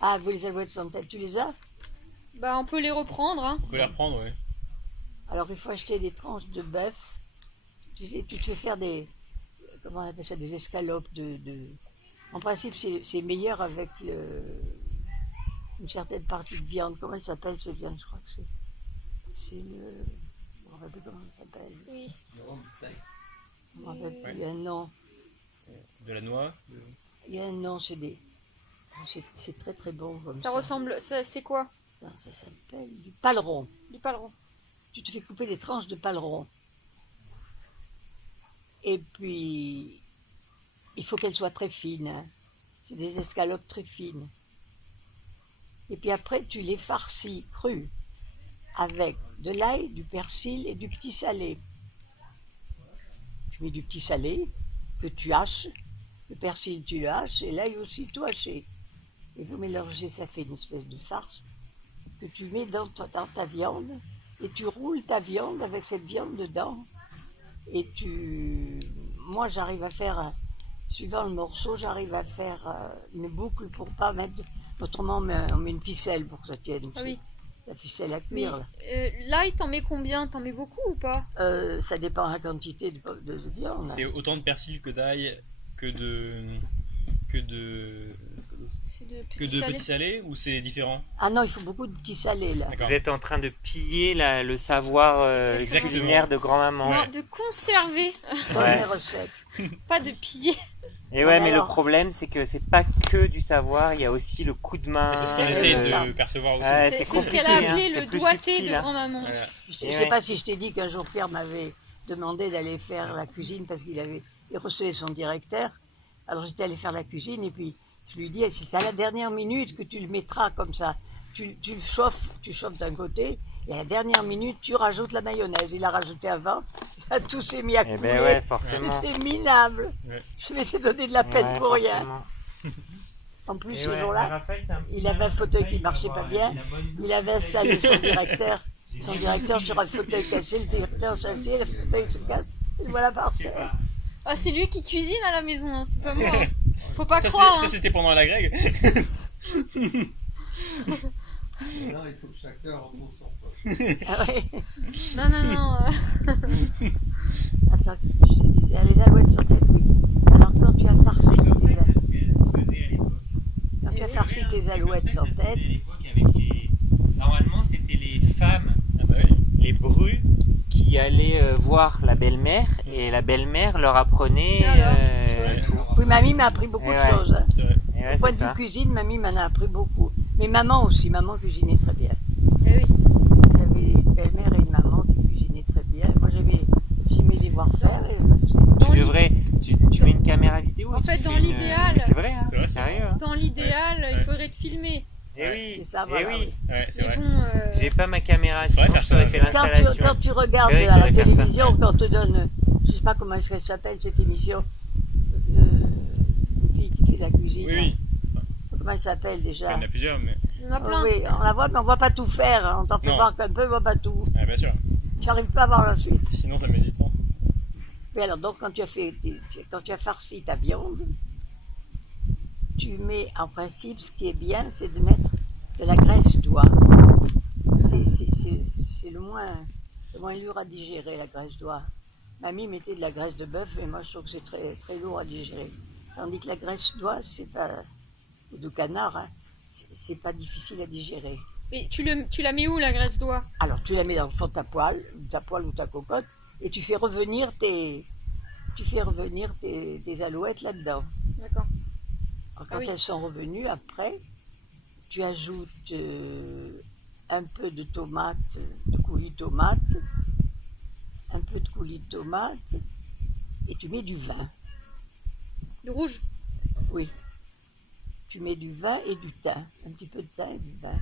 Ah, vous les alouettes sans tête, tu les as? Bah, on peut les reprendre, hein. On peut les reprendre, oui. Alors il faut acheter des tranches de bœuf. Tu sais, tu te fais faire des, comment on appelle ça, des escalopes En principe, c'est meilleur avec une certaine partie de viande. Comment elle s'appelle cette viande? Je crois que c'est le... Je ne me rappelle plus comment ça s'appelle. Oui. Je ne me rappelle plus, il y a un nom. De la noix. Il y a un nom, c'est très très bon comme Ça ressemble... C'est quoi? Ça s'appelle du paleron. Du paleron. Tu te fais couper des tranches de paleron. Et puis, il faut qu'elles soient très fines. Hein. C'est des escalopes très fines. Et puis après, tu les farcis crus avec de l'ail, du persil et du petit salé. Tu mets du petit salé que tu haches. Le persil, tu le haches et l'ail aussi, tout haché. Et vous mélangez, ça fait une espèce de farce que tu mets dans ta viande. Et tu roules ta viande avec cette viande dedans. Et moi, j'arrive à faire, suivant le morceau, j'arrive à faire une boucle pour pas mettre... Autrement, on met une ficelle pour que ça tienne. Ah oui. La ficelle à cuire. L'ail, t'en mets combien? T'en mets beaucoup ou pas? Ça dépend de la quantité de viande. C'est autant de persil que d'ail, que de petits salés, ou c'est différent? Ah non, il faut beaucoup de petits salés là. Vous êtes en train de piller le savoir culinaire de grand-maman. Non, de conserver, Bonne recette. pas de piller. Et ouais, mais Alors, le problème, c'est que c'est pas que du savoir, il y a aussi le coup de main. C'est ce qu'on ouais, essaie c'est ça. de percevoir aussi. Ouais, C'est ce compliqué, qu'elle a appelé c'est le plus doigté subtil, de hein. grand-maman. Voilà. Je Et ne sais ouais. pas si je t'ai dit qu'un jour Pierre m'avait demandé d'aller faire la cuisine parce qu'il recevait son directeur. Alors j'étais allée faire la cuisine et puis je lui dis, c'est à la dernière minute que tu le mettras comme ça. Tu chauffes d'un côté et à la dernière minute tu rajoutes la mayonnaise. Il a rajouté avant, ça tout s'est mis à couler. Eh ben ouais, forcément. C'était minable. Ouais. Je m'étais donné de la peine Ouais, pour rien. forcément. En plus, Et ce ouais, jour-là, Raphaël, c'est petit il avait un malin, fauteuil qui il va marchait pas avoir bien. la bonne Il avait installé son directeur sur un fauteuil cassé. Le directeur s'assied, le fauteuil se casse. Et voilà par terre. Ah, c'est lui qui cuisine à la maison, hein, c'est pas moi. Hein. Faut pas Ça, croire. ça, Hein. c'était pendant la Greg. Non, il faut que chacun retrouve son poste. Ah ouais. Non, non, non. Attends, qu'est-ce que je te disais? Les alouettes sont tête, oui. Alors quand tu as farci tes alouettes sans tête, Normalement, c'était les femmes, Ah bah oui. les brus, qui allaient voir la belle-mère et la belle-mère leur apprenait Ouais. tout. oui, mamie m'a appris beaucoup de Ouais. choses. Hein. C'est vrai. Et ouais, Au point c'est de vue ça. cuisine, mamie m'en a appris beaucoup. Mais maman aussi, maman cuisinait très bien. Eh oui. J'avais une belle-mère et une maman qui cuisinaient très bien. Moi, j'aimais les voir faire. Et je faisais. Dans Tu devrais, tu mets une caméra vidéo. En et tu fait, fais dans une- l'idéal- Mais c'est vrai, hein, C'est vrai, sérieux. Hein. Dans l'idéal, Ouais. il faudrait te filmer. Eh oui, C'est ça, eh voilà, oui. oui. Ouais, c'est Mais vrai. bon, J'ai pas ma caméra, Faudrait sinon faire je t'aurais ça. fait Quand l'installation. tu regardes C'est vrai qu'il à la faudrait faire ça. télévision, quand on te donne, je sais pas comment est-ce qu'elle s'appelle cette émission, une fille qui fait de la cuisine. Oui, là. oui. Comment elle s'appelle déjà? Il y en a plusieurs, mais. il y en a plein. Oui, on la voit, mais on voit pas tout faire. Hein. On t'en fait Non. voir qu'un peu, on voit pas tout. Ah, bien sûr. Tu n'arrives pas à voir la suite. Sinon, ça met du temps. Mais alors, donc, quand tu as farci ta viande, tu mets, en principe, ce qui est bien, c'est de mettre de la graisse d'oie. C'est le moins lourd à digérer, la graisse d'oie. Mamie mettait de la graisse de bœuf, mais moi, je trouve que c'est très, très lourd à digérer. Tandis que la graisse d'oie, c'est pas, ou de canard, hein, c'est pas difficile à digérer. Et tu la mets où, la graisse d'oie? Alors, tu la mets dans le fond de ta poêle ou ta cocotte, et tu fais revenir tes alouettes là-dedans. D'accord. Alors, quand Ah oui. elles sont revenues, après, tu ajoutes un peu de tomate, de coulis de tomate, un peu de coulis de tomate, et tu mets du vin. Du rouge? Oui. Tu mets du vin et du thym, un petit peu de thym et du vin.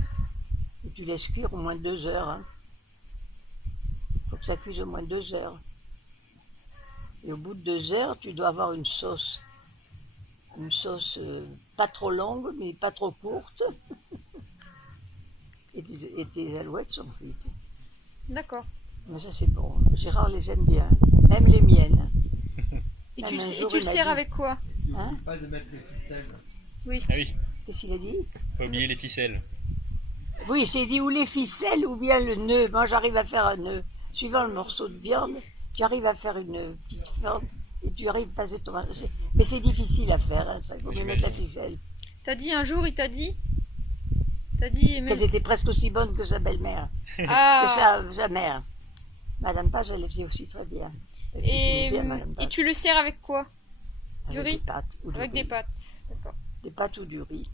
Et tu laisses cuire au moins 2 heures. Hein. Faut que ça cuise au moins 2 heures. Et au bout de 2 heures, tu dois avoir une sauce. Une sauce pas trop longue, mais pas trop courte. Et tes alouettes sont frites. D'accord. Mais ça, c'est bon. Gérard les aime bien. Même les miennes. Et Même tu, un et jour, tu le il m'a sers dit- avec quoi? Tu Hein? n'oublies pas de mettre les ficelles. Ah oui. Qu'est-ce qu'il a dit? Faut oublier les ficelles. Oui, j'ai dit ou les ficelles ou bien le nœud. Moi, j'arrive à faire un nœud. Suivant le morceau de viande, tu arrives à faire une petite viande et tu arrives à passer ton... Mais c'est difficile à faire, hein, ça. Il faut bien mettre la ficelle. T'as dit un jour, il t'a dit. T'as dit. Elles étaient presque aussi bonnes que sa belle-mère, que Ah. sa mère. Madame Page, elle le faisait aussi très bien. Elle Et, cuisinait bien, Madame et Page. tu le sers avec quoi? Avec riz? des pâtes ou du Avec riz. des pâtes. D'accord. Des pâtes ou du riz.